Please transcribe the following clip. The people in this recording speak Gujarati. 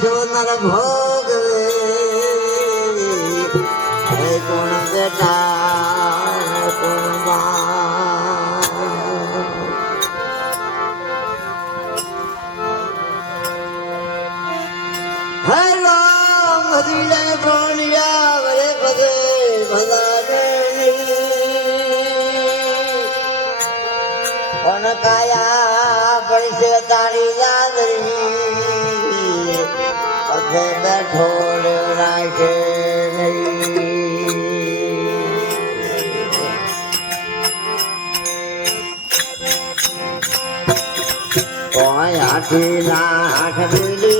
સોનર ભોગ હે ગુણ બેટા ગુણવા હેલો મદીને પ્રાણિયા, વરે પદે ભલાને પણ કાયા પડશે તારી યાદરી ঢোল রাখে কয়াটি লাখ দিলি